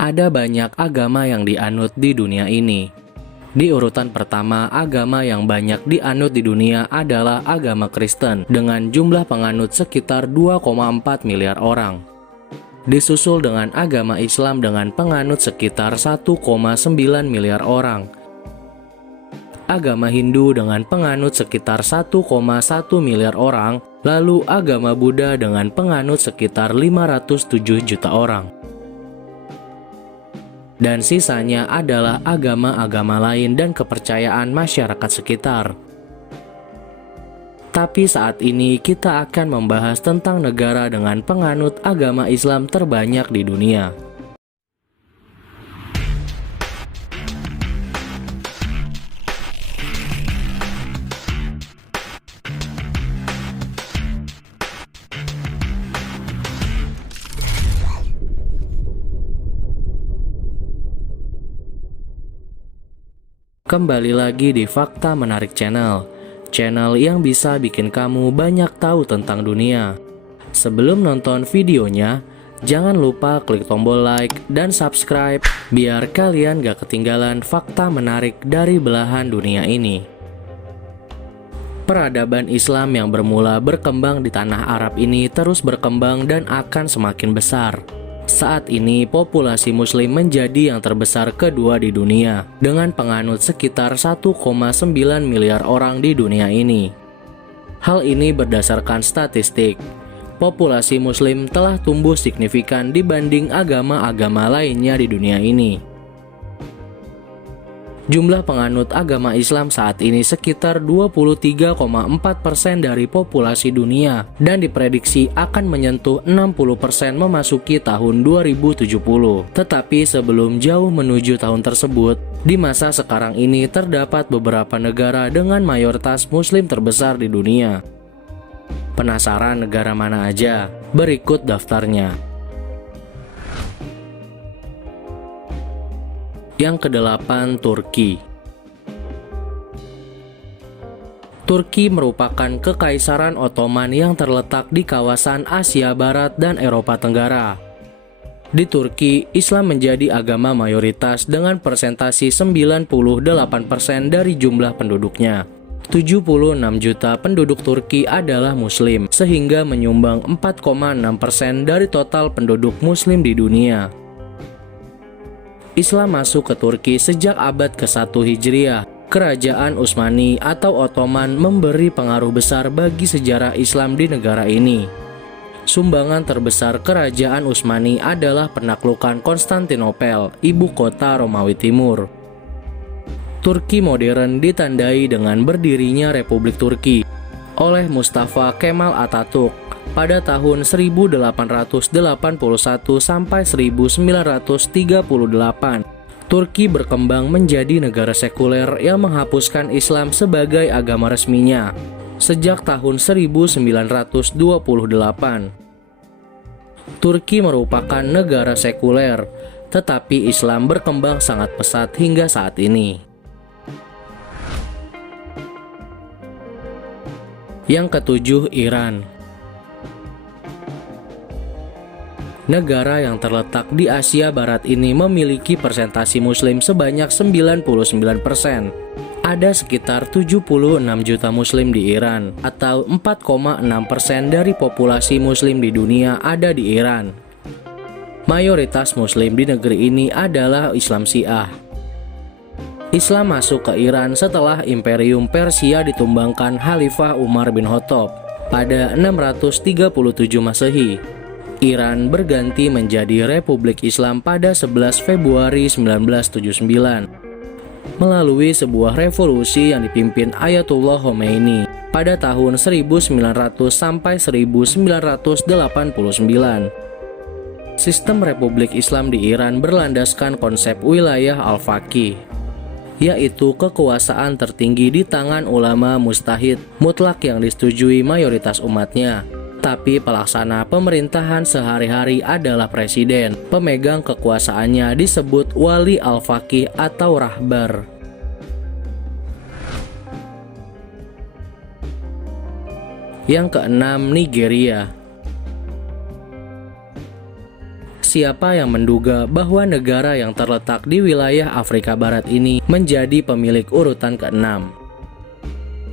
Ada banyak agama yang dianut di dunia ini. Di urutan pertama, agama yang banyak dianut di dunia adalah agama Kristen dengan jumlah penganut sekitar 2,4 miliar orang. Disusul dengan agama Islam dengan penganut sekitar 1,9 miliar orang. Agama Hindu dengan penganut sekitar 1,1 miliar orang, lalu agama Buddha dengan penganut sekitar 507 juta orang. Dan sisanya adalah agama-agama lain dan kepercayaan masyarakat sekitar. Tapi saat ini kita akan membahas tentang negara dengan penganut agama Islam terbanyak di dunia. Kembali lagi di Fakta Menarik Channel yang bisa bikin kamu banyak tahu tentang dunia. Sebelum nonton videonya, jangan lupa klik tombol like dan subscribe biar kalian gak ketinggalan fakta menarik dari belahan dunia ini. Peradaban Islam yang bermula berkembang di tanah Arab ini terus berkembang dan akan semakin besar. Saat ini populasi muslim menjadi yang terbesar kedua di dunia dengan penganut sekitar 1,9 miliar orang di dunia ini. Hal ini berdasarkan statistik. Populasi muslim telah tumbuh signifikan dibanding agama-agama lainnya di dunia ini. Jumlah penganut agama Islam saat ini sekitar 23,4% dari populasi dunia dan diprediksi akan menyentuh 60% memasuki tahun 2070. Tetapi sebelum jauh menuju tahun tersebut, di masa sekarang ini terdapat beberapa negara dengan mayoritas muslim terbesar di dunia. Penasaran negara mana aja? Berikut daftarnya. Yang ke-8, Turki. Turki merupakan kekaisaran Ottoman yang terletak di kawasan Asia Barat dan Eropa Tenggara. Di Turki, Islam menjadi agama mayoritas dengan persentase 98% dari jumlah penduduknya. 76 juta penduduk Turki adalah Muslim, sehingga menyumbang 4,6% dari total penduduk Muslim di dunia. Islam masuk ke Turki sejak abad ke-1 Hijriah. Kerajaan Utsmani atau Ottoman memberi pengaruh besar bagi sejarah Islam di negara ini. Sumbangan terbesar kerajaan Utsmani adalah penaklukan Konstantinopel, ibu kota Romawi Timur. Turki modern ditandai dengan berdirinya Republik Turki oleh Mustafa Kemal Atatürk pada tahun 1881 sampai 1938. Turki berkembang menjadi negara sekuler yang menghapuskan Islam sebagai agama resminya sejak tahun 1928. Turki merupakan negara sekuler, tetapi Islam berkembang sangat pesat hingga saat ini. Yang ke-7, Iran. Negara yang terletak di Asia Barat ini memiliki persentase muslim sebanyak 99%. Ada sekitar 76 juta muslim di Iran, atau 4,6% dari populasi muslim di dunia ada di Iran. Mayoritas muslim di negeri ini adalah Islam Syiah. Islam masuk ke Iran setelah Imperium Persia ditumbangkan Khalifah Umar bin Khattab pada 637 Masehi. Iran berganti menjadi Republik Islam pada 11 Februari 1979 melalui sebuah revolusi yang dipimpin Ayatullah Khomeini pada tahun 1900 sampai 1989. Sistem Republik Islam di Iran berlandaskan konsep wilayah al-faqih, yaitu kekuasaan tertinggi di tangan ulama mujtahid mutlak yang disetujui mayoritas umatnya. Tapi pelaksana pemerintahan sehari-hari adalah presiden. Pemegang kekuasaannya disebut wali al-faqih atau rahbar. Yang keenam, Nigeria. siapa yang menduga bahwa negara yang terletak di wilayah Afrika Barat ini menjadi pemilik urutan ke-6.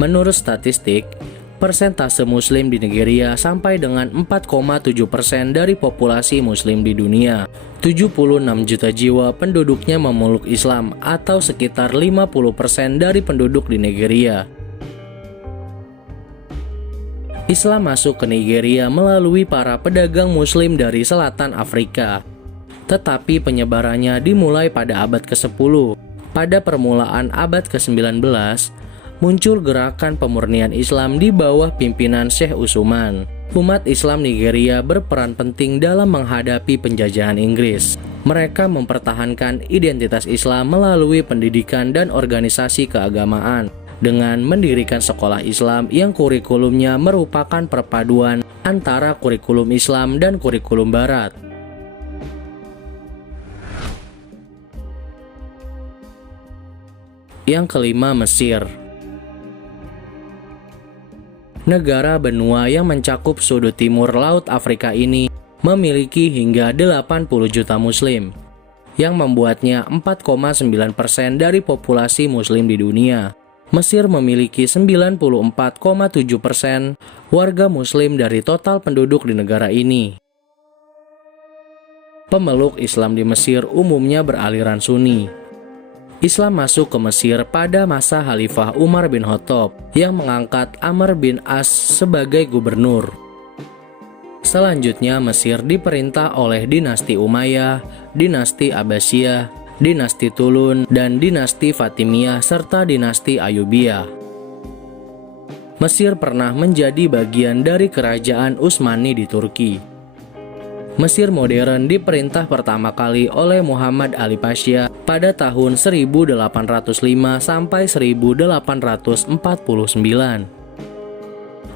Menurut statistik, persentase Muslim di Nigeria sampai dengan 4,7% dari populasi Muslim di dunia. 76 juta jiwa penduduknya memeluk Islam atau sekitar 50% dari penduduk di Nigeria. Islam masuk ke Nigeria melalui para pedagang Muslim dari selatan Afrika. Tetapi penyebarannya dimulai pada abad ke-10. Pada permulaan abad ke-19, muncul gerakan pemurnian Islam di bawah pimpinan Syekh Utsman. Umat Islam Nigeria berperan penting dalam menghadapi penjajahan Inggris. Mereka mempertahankan identitas Islam melalui pendidikan dan organisasi keagamaan dengan mendirikan sekolah Islam yang kurikulumnya merupakan perpaduan antara kurikulum Islam dan kurikulum Barat. Yang kelima, Mesir. Negara benua yang mencakup sudut timur Laut Afrika ini memiliki hingga 80 juta Muslim, yang membuatnya 4,9% dari populasi Muslim di dunia. Mesir memiliki 94,7% warga Muslim dari total penduduk di negara ini. Pemeluk Islam di Mesir umumnya beraliran Sunni. Islam masuk ke Mesir pada masa Khalifah Umar bin Khattab yang mengangkat Amr bin As sebagai gubernur. Selanjutnya Mesir diperintah oleh dinasti Umayyah, dinasti Abbasiyah, dinasti Tulun, dan dinasti Fatimiyah serta dinasti Ayyubiyah. Mesir pernah menjadi bagian dari kerajaan Utsmani di Turki. Mesir modern diperintah pertama kali oleh Muhammad Ali Pasha pada tahun 1805 sampai 1849.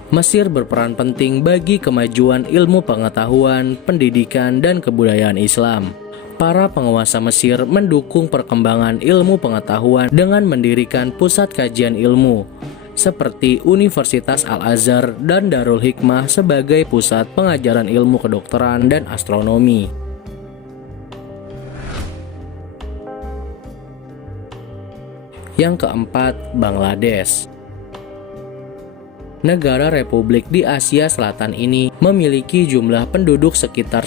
Mesir berperan penting bagi kemajuan ilmu pengetahuan, pendidikan, dan kebudayaan Islam. Para penguasa Mesir mendukung perkembangan ilmu pengetahuan dengan mendirikan pusat kajian ilmu, seperti Universitas Al-Azhar dan Darul Hikmah sebagai pusat pengajaran ilmu kedokteran dan astronomi. Yang keempat, Bangladesh. Negara Republik di Asia Selatan ini memiliki jumlah penduduk sekitar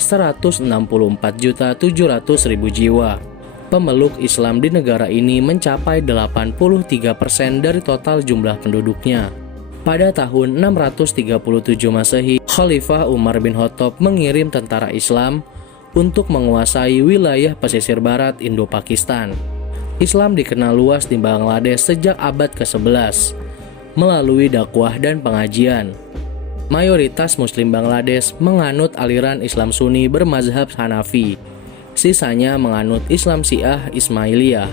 164.700.000 jiwa. Pemeluk Islam di negara ini mencapai 83% dari total jumlah penduduknya. Pada tahun 637 Masehi, Khalifah Umar bin Khattab mengirim tentara Islam untuk menguasai wilayah pesisir barat Indo-Pakistan. Islam dikenal luas di Bangladesh sejak abad ke-11 melalui dakwah dan pengajian. Mayoritas Muslim Bangladesh menganut aliran Islam Sunni bermazhab Hanafi. Sisanya menganut Islam Syiah Ismailiyah.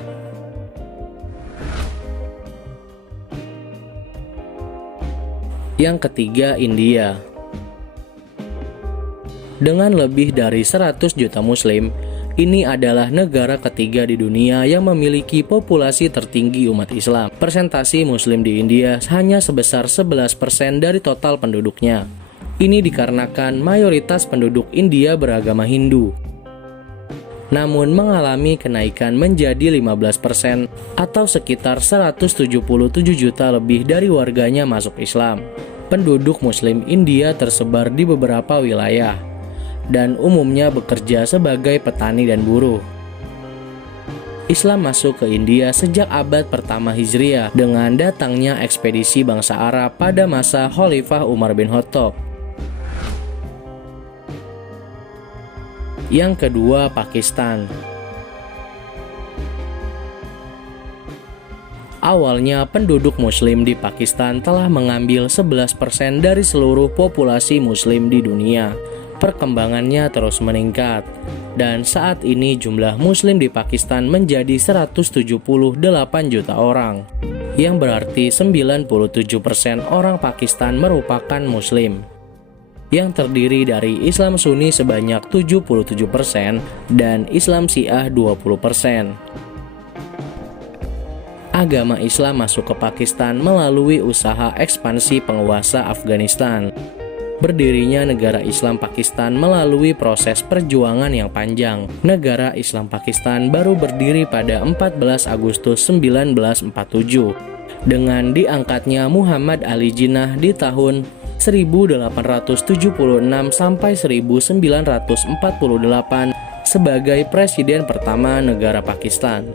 Yang ketiga, India. Dengan lebih dari 100 juta Muslim, ini adalah negara ketiga di dunia yang memiliki populasi tertinggi umat Islam. Persentase Muslim di India hanya sebesar 11% dari total penduduknya. Ini dikarenakan mayoritas penduduk India beragama Hindu, namun mengalami kenaikan menjadi 15% atau sekitar 177 juta lebih dari warganya masuk Islam. Penduduk Muslim India tersebar di beberapa wilayah dan umumnya bekerja sebagai petani dan buruh. Islam masuk ke India sejak abad pertama Hijriah dengan datangnya ekspedisi bangsa Arab pada masa Khalifah Umar bin Khattab. Yang kedua, Pakistan. Awalnya penduduk Muslim di Pakistan telah mengambil 11% dari seluruh populasi Muslim di dunia. Perkembangannya terus meningkat, dan saat ini jumlah Muslim di Pakistan menjadi 178 juta orang, yang berarti 97% orang Pakistan merupakan Muslim, yang terdiri dari Islam Sunni sebanyak 77% dan Islam Syiah 20%. Agama Islam masuk ke Pakistan melalui usaha ekspansi penguasa Afghanistan. Berdirinya negara Islam Pakistan melalui proses perjuangan yang panjang. Negara Islam Pakistan baru berdiri pada 14 Agustus 1947 dengan diangkatnya Muhammad Ali Jinnah di tahun 1876 sampai 1948 sebagai presiden pertama negara Pakistan.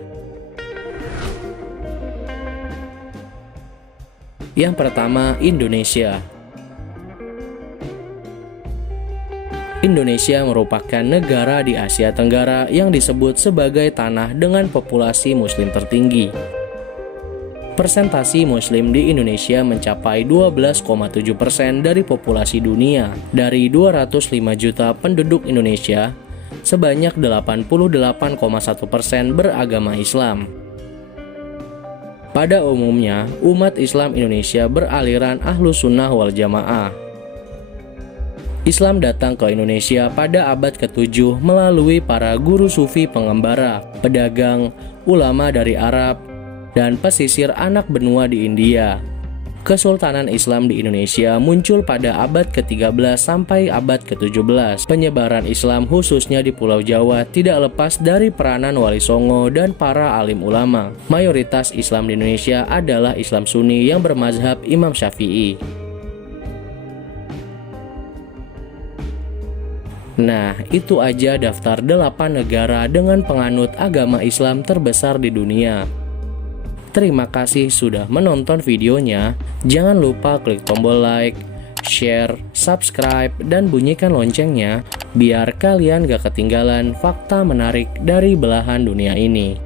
Yang pertama, Indonesia. Indonesia merupakan negara di Asia Tenggara yang disebut sebagai tanah dengan populasi muslim tertinggi. Persentasi muslim di Indonesia mencapai 12,7% dari populasi dunia. Dari 205 juta penduduk Indonesia, sebanyak 88,1% beragama Islam. Pada umumnya, umat Islam Indonesia beraliran Ahlus Sunnah wal Jamaah. Islam datang ke Indonesia pada abad ke-7 melalui para guru sufi pengembara, pedagang, ulama dari Arab, dan pesisir anak benua di India. Kesultanan Islam di Indonesia muncul pada abad ke-13 sampai abad ke-17. Penyebaran Islam khususnya di Pulau Jawa tidak lepas dari peranan Wali Songo dan para alim ulama. Mayoritas Islam di Indonesia adalah Islam Sunni yang bermazhab Imam Syafi'i. Nah, itu aja daftar 8 negara dengan penganut agama Islam terbesar di dunia. Terima kasih sudah menonton videonya. Jangan lupa klik tombol like, share, subscribe, dan bunyikan loncengnya biar kalian gak ketinggalan fakta menarik dari belahan dunia ini.